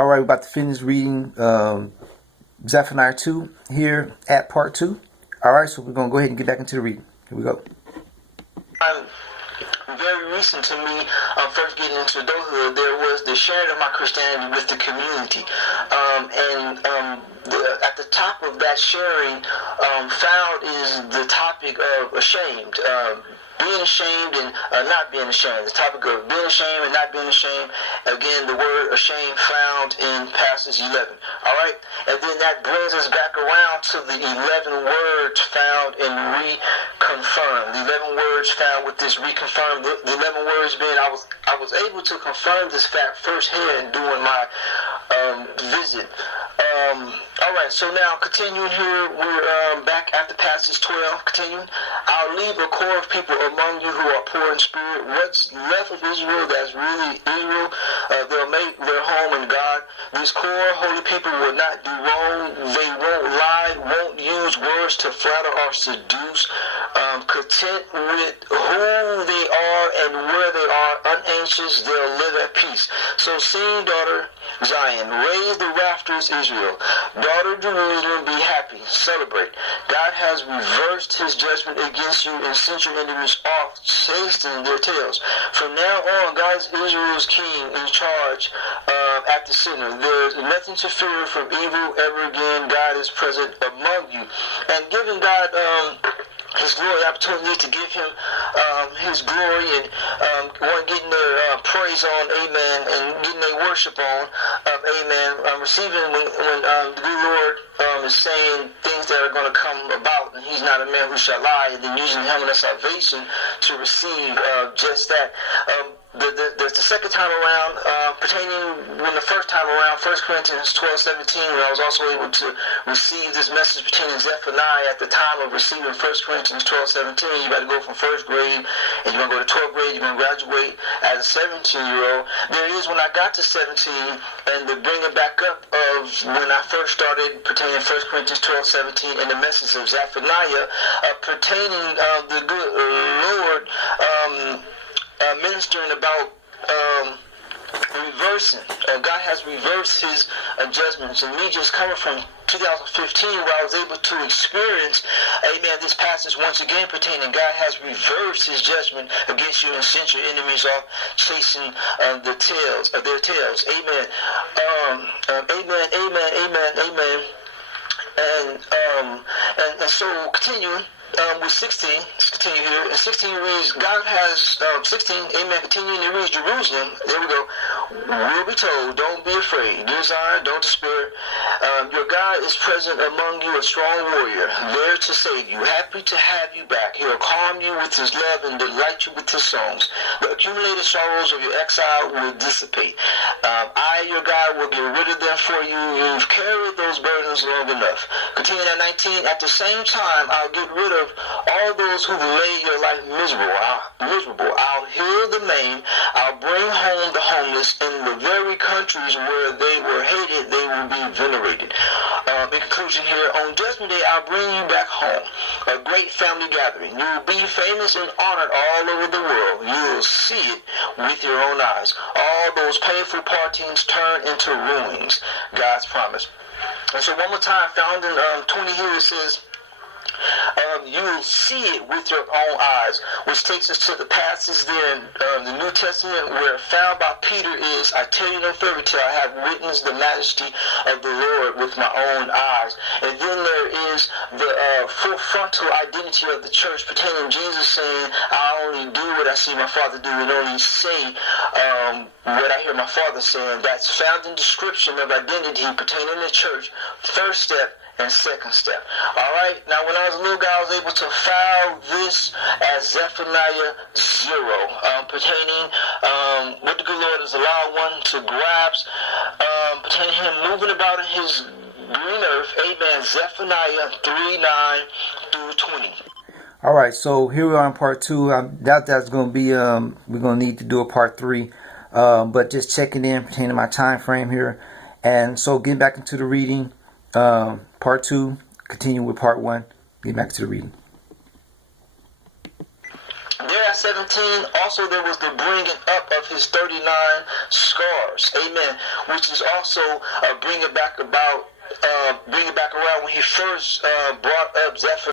All right, we're about to finish reading Zephaniah 2 here at part 2. All right, so we're going to go ahead and get back into the reading. Here we go. Very recent to me, first getting into adulthood, there was the sharing of my Christianity with the community. At the top of that sharing found is the topic of ashamed. Being ashamed and not being ashamed. The topic of being ashamed and not being ashamed. Again, the word ashamed found in passage 11. All right? And then that brings us back around to the 11 words found in reconfirm. The 11 words found with this reconfirm. The 11 words being I was able to confirm this fact firsthand during my visit. All right, so now continuing here, we're back after passage 12. Continuing, I'll leave a core of people among you who are poor in spirit. What's left of Israel that's really Israel, they'll make their home in God. This core holy people will not do wrong. They won't lie, won't use words to flatter or seduce. Content with who they are and where they are, unanxious, they'll live at peace. So sing, daughter Zion, raise the rafters, Israel. Daughter Jerusalem, be happy, celebrate. God has reversed his judgment against you and sent your enemies off, chasing their tails. From now on, God is Israel's king in charge at the center. There's nothing to fear from evil ever again. God is present among you. And giving God his glory, opportunity to give him his glory and one getting their praise on, amen, and getting their worship on, amen. Receiving when the good Lord is saying things that are going to come about, and he's not a man who shall lie, and then using him and salvation to receive just that. The second time around, pertaining when the first time around, 1 Corinthians 12:17, when I was also able to receive this message pertaining Zephaniah at the time of receiving 1 Corinthians 12:17, you got to go from first grade, and you're going to go to 12th grade, you're going to graduate as a 17-year-old. There it is when I got to 17, and to bring it back up of when I first started pertaining 1 Corinthians 12:17 and the message of Zephaniah pertaining the good Lord ministering about reversing. God has reversed his judgments. And me just coming from 2015 where I was able to experience, amen, this passage once again pertaining God has reversed his judgment against you and sent your enemies off chasing their tails. Amen. Amen, amen, amen, amen. And so continuing with 16, let's continue here. And 16 reads, God has 16, amen, continuing to read Jerusalem. There we go. We'll be told, don't be afraid. Dear Zion, don't despair. Your God is present among you, a strong warrior, there to save you, happy to have you back. He'll calm you with his love and delight you with his songs. The accumulated sorrows of your exile will dissipate. I, your God, will get rid of them for you. You've carried those burdens long enough. Continuing at 19, at the same time, I'll get rid of all those who made your life miserable. I'll heal the maimed. I'll bring home the homeless. In the very countries where they were hated, they will be venerated. In conclusion here, on Judgment Day, I'll bring you back home. A great family gathering. You'll be famous and honored all over the world. You'll see it with your own eyes. All those painful partings turn into ruins. God's promise. And so one more time, found in 20 here, it says, you will see it with your own eyes, which takes us to the passage there in the New Testament where found by Peter is, I tell you no fairy tale, I have witnessed the majesty of the Lord with my own eyes. And then there is the full frontal identity of the church pertaining Jesus saying, I only do what I see my Father do and only say what I hear my Father saying. That's found in description of identity pertaining to the church. First step and second step. All right. Now, when I was a little guy, I was able to file this as Zephaniah 0, pertaining what the good Lord has allowed one to grasp, pertaining him moving about in his green earth. Amen. Zephaniah 3:9 through 20. All right. So here we are in part 2. I doubt that's going to be. We're going to need to do a part 3. But just checking in pertaining to my time frame here, and so getting back into the reading. Part 2, continue with part 1. Get back to the reading. There I 17, also there was the bringing up of his 39 scars. Amen. Which is also bringing back around when he first brought up Zephaniah.